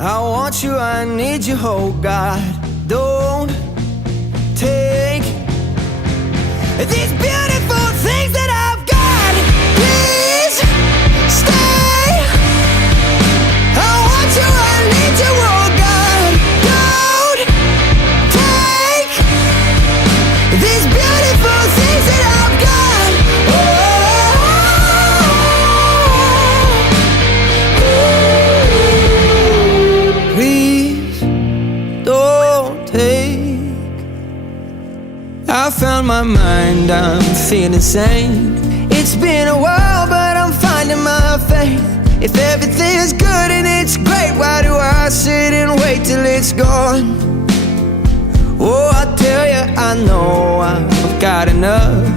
I want you, I need you, oh God. Don't take these beautiful things that I've got. Please stay. I want you, I need you, oh God. Don't take these beautiful things that I've got. Please don't take. I found my mind, I'm feeling sane. It's been a while, but I'm finding my faith. If everything's good and it's great, why do I sit and wait till it's gone? Oh, I tell you, I know I've got enough.